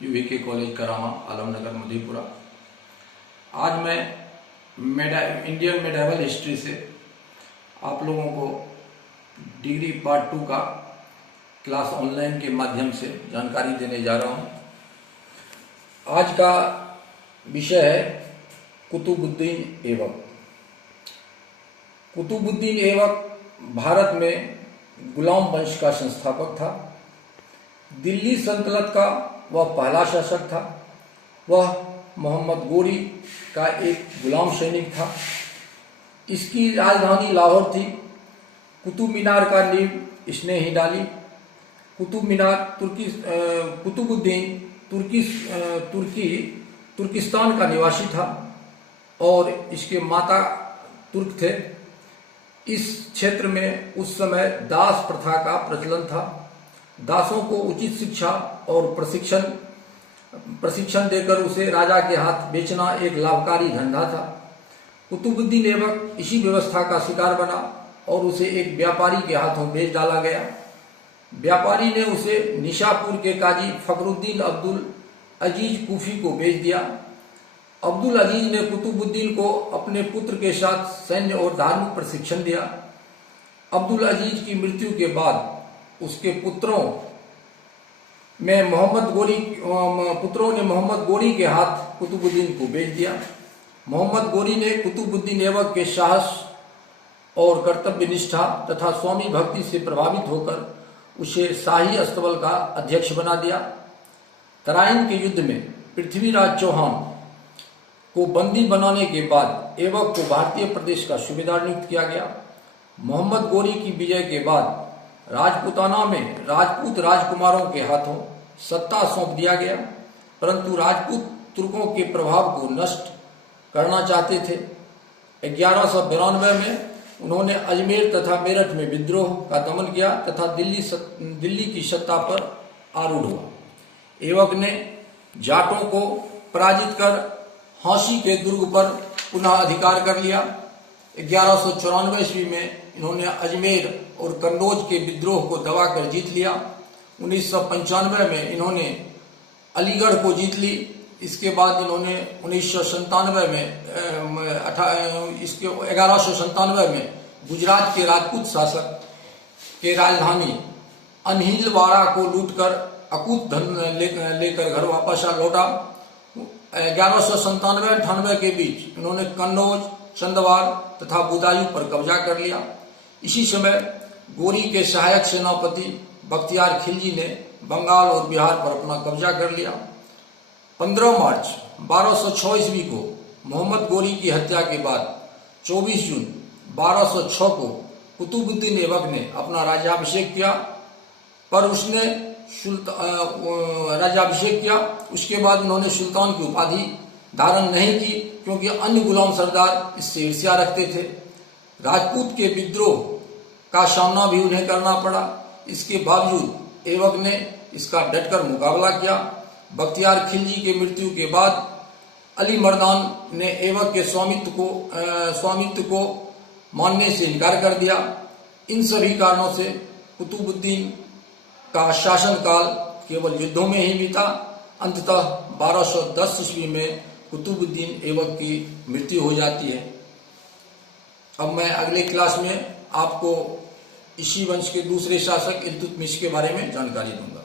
यूवीके college करामा, आलमनगर, मधेपुरा। आज मैं इंडियन मेडिवल हिस्ट्री से आप लोगों को डिग्री पार्ट 2 का क्लास ऑनलाइन के माध्यम से जानकारी देने जा रहा हूँ। आज का विषय है कुतुबुद्दीन ऐबक। कुतुबुद्दीन ऐबक भारत में गुलाम वंश का संस्थापक था। दिल्ली सल्तनत का वह पहला शासक था। वह मोहम्मद गोरी का एक गुलाम सैनिक था। इसकी राजधानी लाहौर थी। कुतुब मीनार का नींव इसने ही डाली। कुतुब मीनार कुतुबुद्दीन तुर्किस्तान का निवासी था और इसके माता तुर्क थे। इस क्षेत्र में उस समय दास प्रथा का प्रचलन था। दासों को उचित शिक्षा और प्रशिक्षण देकर उसे राजा के हाथ बेचना एक लाभकारी धंधा था। कुतुबुद्दीन ऐबक इसी व्यवस्था का शिकार बना और उसे एक व्यापारी के हाथों बेच डाला गया। व्यापारी ने उसे निशापुर के काजी फखरुद्दीन अब्दुल अजीज कूफी को बेच दिया। अब्दुल अजीज ने कुतुबुद्दीन को अपने पुत्र के साथ सैन्य और धार्मिक प्रशिक्षण दिया। अब्दुल अजीज की मृत्यु के बाद उसके पुत्रों ने मोहम्मद गोरी के हाथ कुतुबुद्दीन को बेच दिया। मोहम्मद गोरी ने कुतुबुद्दीन ऐबक के साहस और कर्तव्य निष्ठा तथा स्वामी भक्ति से प्रभावित होकर उसे शाही अस्तबल का अध्यक्ष बना दिया। तराइन के युद्ध में पृथ्वीराज चौहान को बंदी बनाने के बाद ऐबक को भारतीय प्रदेश का सूबेदार नियुक्त किया गया। मोहम्मद गोरी की विजय के बाद राजपूताना में राजपूत राजकुमारों के हाथों सत्ता सौंप दिया गया, परंतु राजपूत तुर्कों के प्रभाव को नष्ट करना चाहते थे। 1192 में उन्होंने अजमेर तथा मेरठ में विद्रोह का दमन किया तथा दिल्ली की सत्ता पर आरूढ़ हुआ। ऐबक ने जाटों को पराजित कर हांसी के दुर्ग पर पुनः अधिकार कर लिया। 1194 ईस्वी में इन्होंने अजमेर और कन्नौज के विद्रोह को दबाकर जीत लिया। 1995 में इन्होंने अलीगढ़ को जीत ली। इसके बाद इन्होंने 1197 में गुजरात के राजपूत शासक के राजधानी अनहिलवाड़ा को लूटकर अकूत धन लेकर घर वापस लौटा। 1197-98 के बीच इन्होंने कन्नौज, चंदवार तथा बुदायूं पर कब्जा कर लिया। इसी समय गोरी के सहायक सेनापति बख्तियार खिलजी ने बंगाल और बिहार पर अपना कब्जा कर लिया। 15 मार्च 1206 ईस्वी को मोहम्मद गोरी की हत्या के बाद 24 जून 1206 को कुतुबुद्दीन ऐबक ने अपना राज्याभिषेक किया, उसके बाद उन्होंने सुल्तान की उपाधि धारण नहीं की क्योंकि अन्य गुलाम सरदार इससे ईर्ष्या रखते थे। राजपूत के विद्रोह का सामना भी उन्हें करना पड़ा। इसके बावजूद ऐबक ने इसका डटकर मुकाबला किया। बख्तियार खिलजी के मृत्यु के बाद अली मर्दान ने ऐबक के स्वामित्व को मानने से इनकार कर दिया। इन सभी कारणों से कुतुबुद्दीन का शासनकाल केवल युद्धों में ही बीता। अंततः 1210 ईस्वी में कुतुबुद्दीन ऐबक की मृत्यु हो जाती है। अब मैं अगले क्लास में आपको इसी वंश के दूसरे शासक इल्तुतमिश के बारे में जानकारी दूंगा।